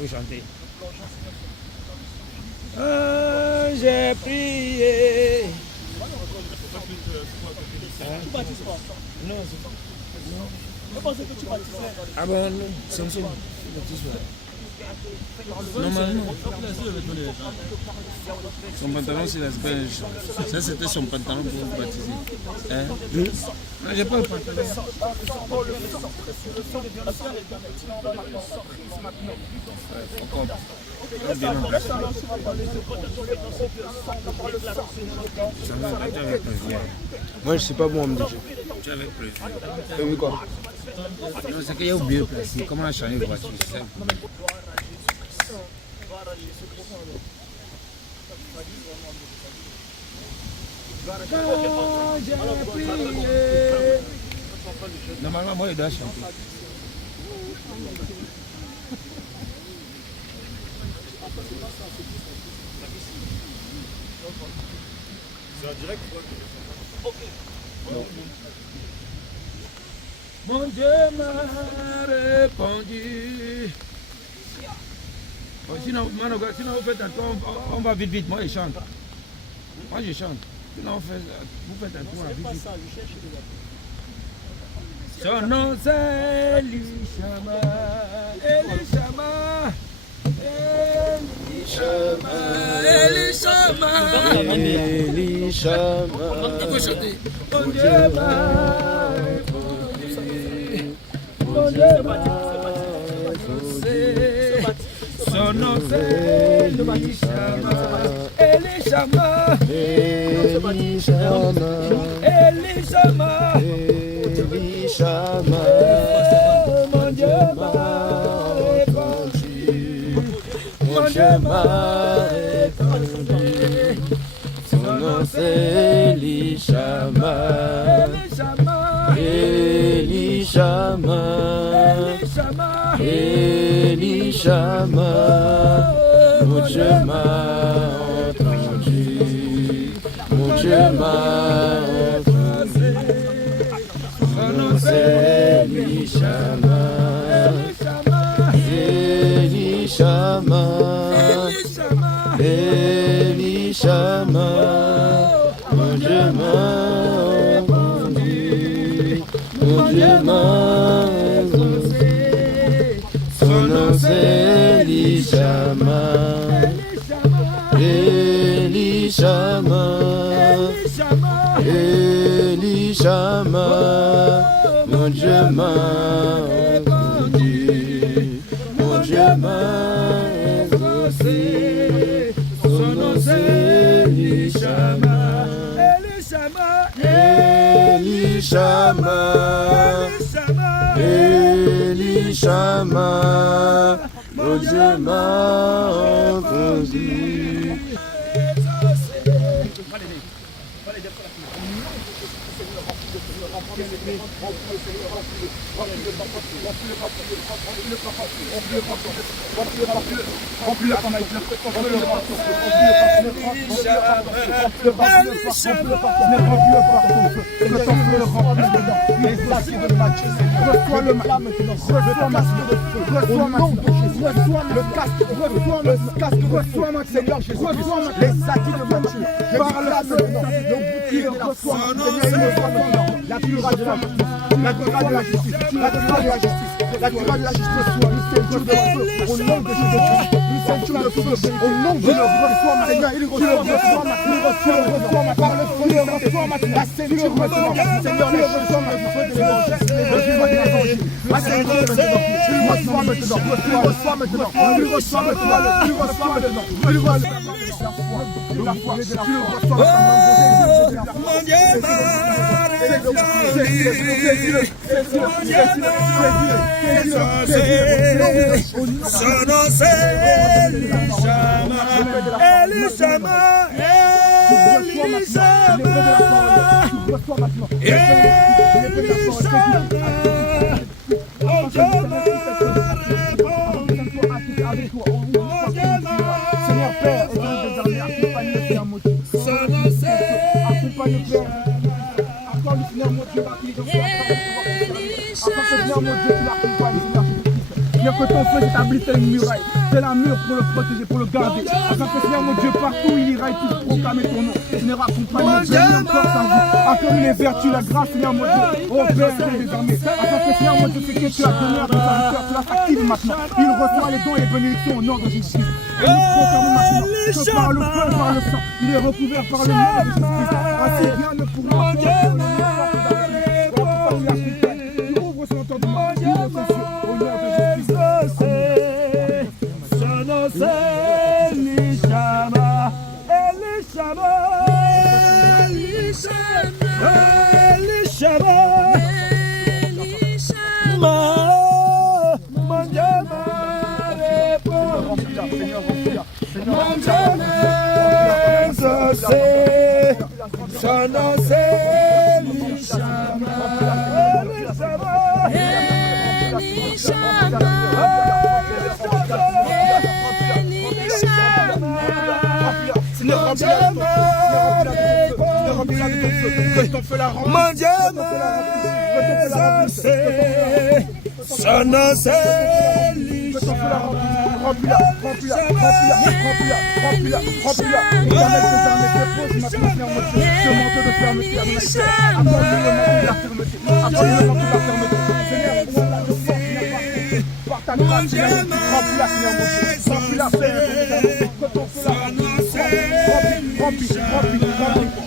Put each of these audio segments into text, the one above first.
faut chanter. J'ai prié. Tu baptises pas? Non, non. Je pensais que tu baptisais. Ah ben non, c'est un seul. Normalement. Son pantalon, c'est la belge. Ça, c'était son pantalon pour vous baptiser. Hein? Non, j'ai pas le pantalon. Moi, je sais pas bon, on me dit. Tu avais prévu. Prévu quoi? Non, c'est qu'il y a oublié de placer. Comment on a changé de voiture? C'est ça. Normalement, moi, il doit chanter. C'est en direct ou quoi? Ok. Non. Mon Dieu m'a répondu. Bon, sinon, vous faites un tour, on va vite, moi je chante. Moi je chante. Sinon, vous faites un tour, vite. Son nom c'est Elishama. Elishama. Il faut chanter. Mon Dieu m'a répondu. Mon Dieu m'a répondu. Son nom c'est Elishama. Elishama. Elishama. Elishama. Mon Dieu m'a répondu. Mon Dieu m'a répondu. Son nom c'est Elishama. Elishama. Elishama. Mon Dieu m'a entendu. Mon Dieu m'a entendu. Son nom c'est Elishama. Elishama. Elishama. Mon Dieu m'a entendu. Mon Dieu m'a entendu. Son nom c'est Elishama. Elishama. Elishama. Mon Dieu m'a entendu. Mon Dieu m'a exaucé. Son nom c'est Elishama. Elishama. Elishama. Mon Dieu m'a entendu. Reçois le mal maintenant, reçois ma reçois le casque, reçois le casque, reçois ma Seigneur Jésus, reçois les acquis de Matthieu, par la maintenant, le bouclier de la foi, Seigneur, la cuirasse de la justice, la cuirasse de la justice, la cuirasse de la justice, la cuirasse de la justice, reçois une ceinture de feu, au nom de Jésus-Christ, une ceinture de feu, au nom de reçois ma Seigneur, il reçoit ma par le feu, reçois ma la ceinture maintenant, Seigneur, le reçois ma feu de l'évangile, le jugement de l'évangile, la ceinture maintenant, il reçoit maintenant, il reçoit maintenant, il reçoit maintenant, il reçoit maintenant, il reçoit la foi, tu le reçois maintenant, mon Dieu m'a son nom c'est Elishama. Elishama. Seigneur Père, désormais accompagne Seigneur mon Dieu. Accompagne Père. Accorde Seigneur mon Dieu la vie de foi. Accorde Seigneur mon Dieu, tu l'accompagnes Seigneur Jésus-Christ. Seigneur, que ton feu s'établisse tel une muraille, tel un mur pour le protéger, pour le garder. Afin que, Seigneur, mon Dieu, partout où il ira, il puisse proclamer ton nom. Seigneur, accompagne notre Seigneur encore sa vie. Accorde les vertus, la grâce, Seigneur, mon Dieu, au Père des armées. Afin que, Seigneur, mon Dieu, ce que tu as donné à ton serviteur, cela s'active maintenant. Il reçoit les dons et les bénédictions au nom de Jésus-Christ. Et nous proclamons maintenant que par le feu et par le sang, il est recouvert par le nom de Jésus-Christ. Ainsi, rien ne pourra tu ouvres son entendement, tu ouvres ses yeux au nom de Jésus-Christ. Que ton feu la remplit. Mon Dieu, son nom c'est l'Ishama. Remplis-la. Éternel des armées, dépose maintenant ce manteau de fermeté. Accorde-lui le manteau de la fermeté. Accorde-lui le manteau de la fermeté. Seigneur, par ta grâce, Seigneur, remplis-la, Seigneur, mon Dieu. Remplis-la, Seigneur, que ton feu la remplis.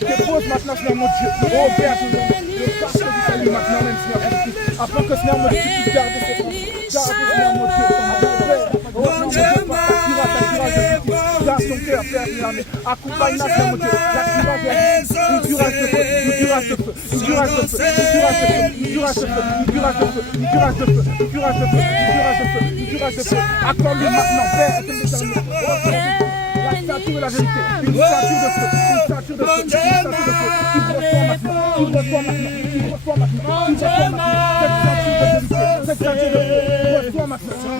Dépose maintenant, Seigneur, mon Dieu. Oh Père, le casque du salut maintenant, même, Seigneur, afin que, Seigneur, mon Dieu, tu puisses garder ses forces. Garde, Seigneur, mon Dieu, garde ton cœur, Père, accompagne la Seigneur, mon Dieu, la curage de feu, nous curage de feu, accorde-lui maintenant, Père, la stature de la vérité, une stature de feu, tu reçois maintenant, cette stature de vérité, reçois maintenant,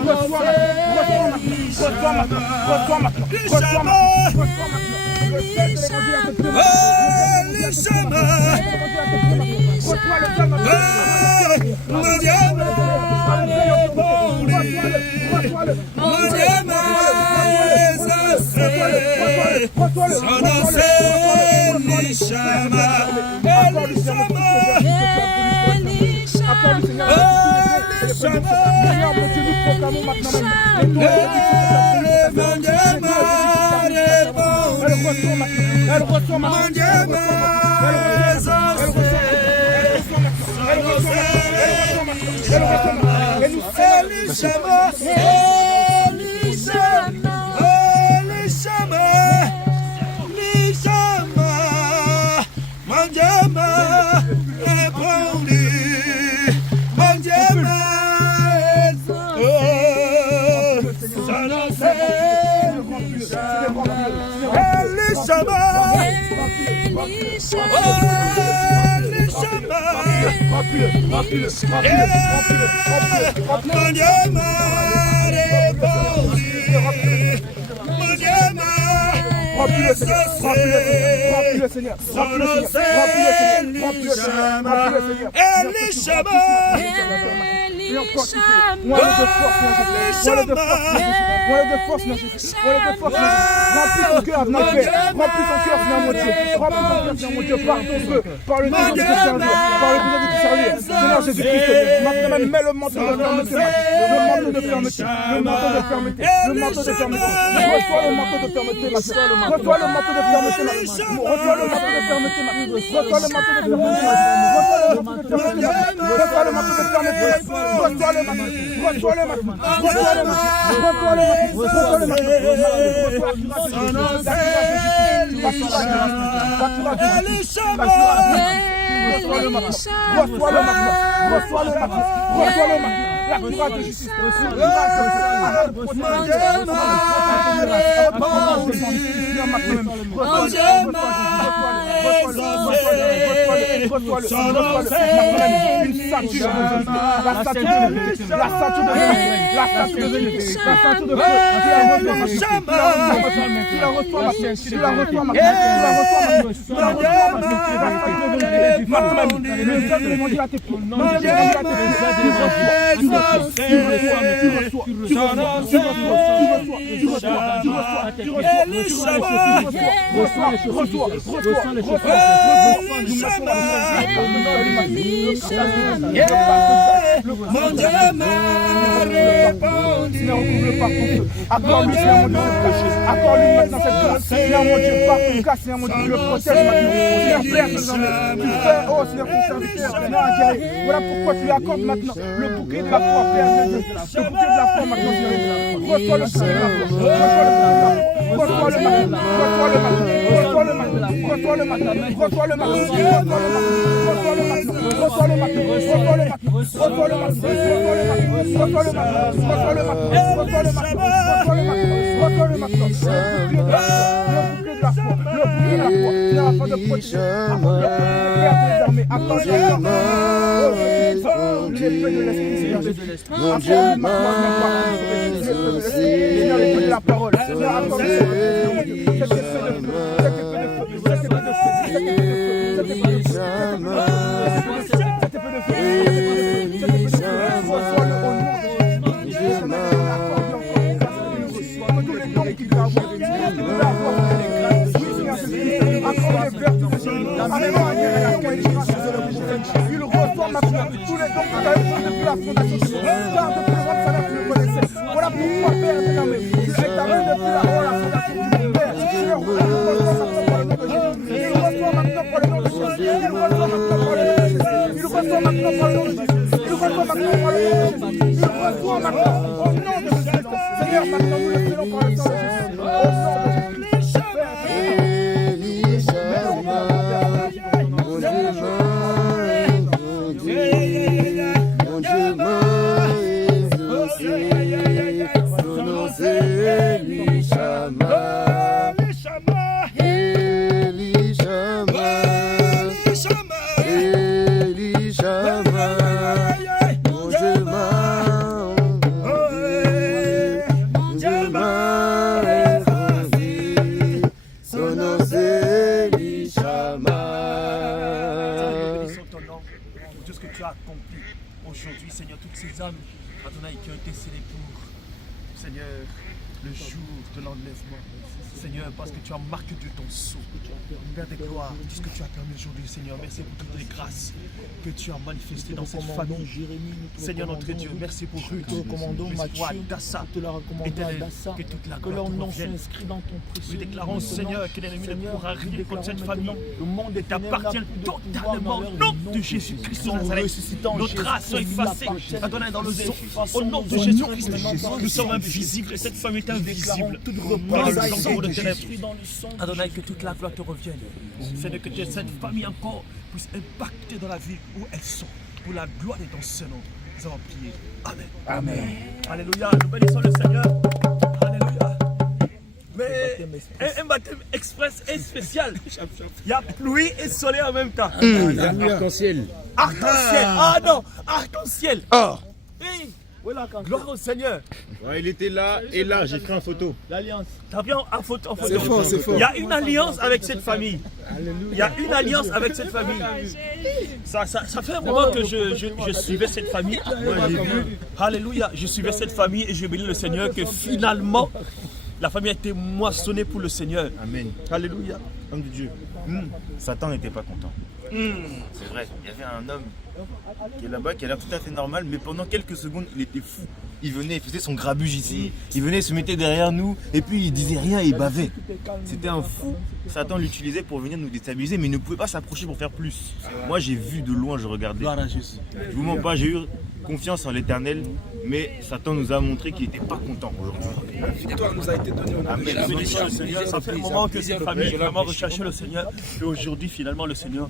Remplis-le, Seigneur. Remplis ton cœur, mon Père. Remplis ton cœur, mon Dieu. Remplis ton cœur, mon Dieu, par ton feu, par le désir de te servir, par le désir de te servir. Seigneur Jésus-Christ, maintenant même mets le manteau de fermeté, le manteau de fermeté, le manteau de fermeté, le manteau de fermeté. Reçois le manteau de fermeté, maintenant. Reçois le manteau de fermeté, maintenant. Reçois le manteau de fermeté, maintenant. Reçois le manteau de fermeté, maintenant. Reçois le manteau de fermeté, maintenant. Reçois le manteau de fermeté, reçois le manteau, reçois le manteau, reçois le manteau, reçois le manteau, reçois le manteau, la grâce de justice, Accorde-lui, Seigneur mon Dieu, accorde-lui maintenant cette grâce. Seigneur mon Dieu, par ton cas, Seigneur mon Dieu, le protège maintenant. Seigneur, Père, tu fais, oh Seigneur, ton serviteur, Seigneur, voilà pourquoi tu lui accordes maintenant le bouquet de la foi, Père de Dieu. Le bouquet de la foi maintenant, Seigneur. Reçois le bouquet de la foi. Reçois le matin. Reçois le matin. Reçois le matin. Reçois le matin. Reçois le matin. Reçois le matin. Reçois le matin. Reçois le matin. Reçois le matin. Reçois le matin. Reçois le matin. Reçois le matin. Reçois le matin. Reçois le matin. Le bouquet de la foi. Le bouquet de la foi. Seigneur, afin de protéger. Père des armées. Accorde-lui l'effet de l'esprit, Seigneur Jésus. Accorde-lui maintenant, Seigneur, l'effet de la parole. Seigneur, accorde-lui cet effet de feu. Cet effet de feu. Cet effet de feu. Cet effet de feu. Cet effet de feu. Cet effet de feu. Reçois le au nom de Jésus. Que tous les dons qu'il va avoir, qu'il va avoir les grâces. Accorde les vertus de Jésus. À la manière à laquelle il reçoit maintenant tous les dons que tu as eu depuis la fondation du monde. Car depuis le monde, ça n'a plus le connaissait. Voilà pourquoi, Père éternel, tu es établi depuis la fondation du monde. Père, Seigneur, il reçoit maintenant pour le nom de Jésus. Il reçoit maintenant pour le nom de Jésus. Il reçoit maintenant pour le nom de Jésus. Il reçoit maintenant pour le nom de Jésus. Il reçoit maintenant au nom de Jésus. Seigneur, maintenant nous le faisons par le sang de Jésus. Au nom de Jésus. Aujourd'hui, Seigneur, toutes ces âmes, Adonai, qui ont été scellées pour, Seigneur, le jour de l'enlèvement. Seigneur, parce que tu as marqué de ton sceau. Père de gloire, tout ce que tu as permis aujourd'hui, Seigneur, merci pour toutes les grâces que tu as manifestées dans cette famille. Seigneur notre Dieu, merci pour Ruth, Dassa, Éternel, que toute la gloire te revienne. Nous déclarons, Seigneur, que l'ennemi ne pourra rien contre cette famille. Le monde t'appartient totalement. Au nom de Jésus-Christ de Nazareth, nos traces sont effacées. Adonai, dans le sang. Au nom de Jésus-Christ, nous sommes invisibles et cette famille est invisible. Dans le sang de ténèbres. Adonai, que toute la gloire te revienne. Seigneur, que cette famille encore puisse impacter dans la vie où elles sont. Pour la gloire de ton Saint-Nom, nous avons prié. Amen. Amen. Alléluia. Nous bénissons le Seigneur. Alléluia. Mais un baptême express et spécial. Il y a pluie et soleil en même temps. Arc-en-ciel. Arc-en-ciel. Ah non, arc-en-ciel. Ah. Oui. Gloire au Seigneur. Ouais, il était là et là, j'ai pris en photo. L'alliance. T'as bien en photo. C'est fort, c'est fort. Il y a une alliance avec cette famille. Il y a une alliance avec cette famille. Ça fait un moment que je suivais cette famille. Moi, j'ai vu. Alléluia. Je suivais cette famille et je bénis le Seigneur que finalement, la famille a été moissonnée pour le Seigneur. Amen. Alléluia. Homme de Dieu. Satan n'était pas content. C'est vrai, il y avait un homme qui est là-bas, qui a l'air tout à fait normal, mais pendant quelques secondes, il était fou. Il venait, il faisait son grabuge ici, il venait se mettre derrière nous, et puis il disait rien et il bavait. C'était un fou. Satan l'utilisait pour venir nous déstabiliser, mais il ne pouvait pas s'approcher pour faire plus. Moi, j'ai vu de loin, je regardais. Gloire à Jésus. Je vous mens pas, j'ai eu confiance en l'Éternel, mais Satan nous a montré qu'il n'était pas content aujourd'hui. La victoire nous a été donnée. Amen. Bénissons le Seigneur. Ça fait un moment que cette famille vraiment recherchait le Seigneur. Et aujourd'hui, finalement, le Seigneur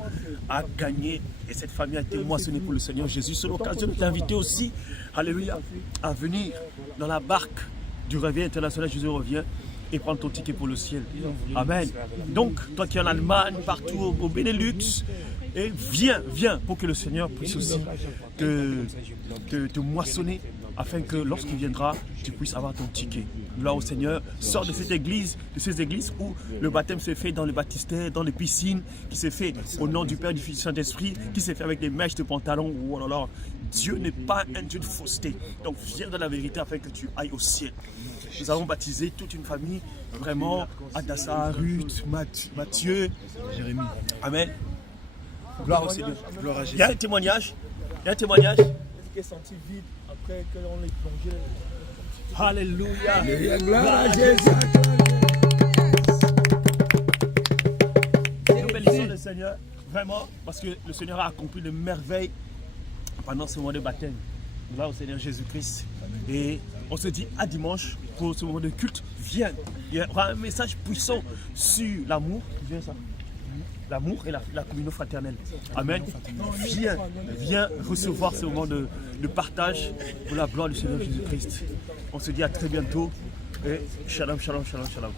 a gagné. Et cette famille a été moissonnée pour le Seigneur Jésus. C'est l'occasion de t'inviter aussi, alléluia, à venir dans la barque du réveil international, Jésus revient et prendre ton ticket pour le ciel. Amen. Donc, toi qui es en Allemagne, partout au Benelux, et viens pour que le Seigneur puisse aussi te moissonner afin que lorsqu'il viendra, tu puisses avoir ton ticket. Gloire au Seigneur, sors de cette église, de ces églises où le baptême se fait dans les baptistères, dans les piscines, qui se fait au nom du Père, du Fils et du Saint-Esprit, qui se fait avec des mèches de pantalon. Oh là là, Dieu n'est pas un Dieu de fausseté. Donc viens dans la vérité afin que tu ailles au ciel. Nous avons baptisé toute une famille, vraiment, Adassa, Ruth, Mathieu, Jérémie. Amen. Gloire au Seigneur. Gloire à Jésus. Il y a un témoignage. Il y a un témoignage. Qui est senti vide après qu'on l'ait plongé. Alléluia. Gloire à Jésus. Nous bénissons le Seigneur, vraiment, parce que le Seigneur a accompli de merveilles pendant ce moment de baptême. Gloire au Seigneur Jésus-Christ. Et on se dit à dimanche pour ce moment de culte. Viens. Il y aura un message puissant sur l'amour. Viens ça. L'amour et la communion fraternelle. Amen. Viens recevoir ce moment de partage pour la gloire du Seigneur Jésus-Christ. On se dit à très bientôt. Et shalom, shalom, shalom, shalom.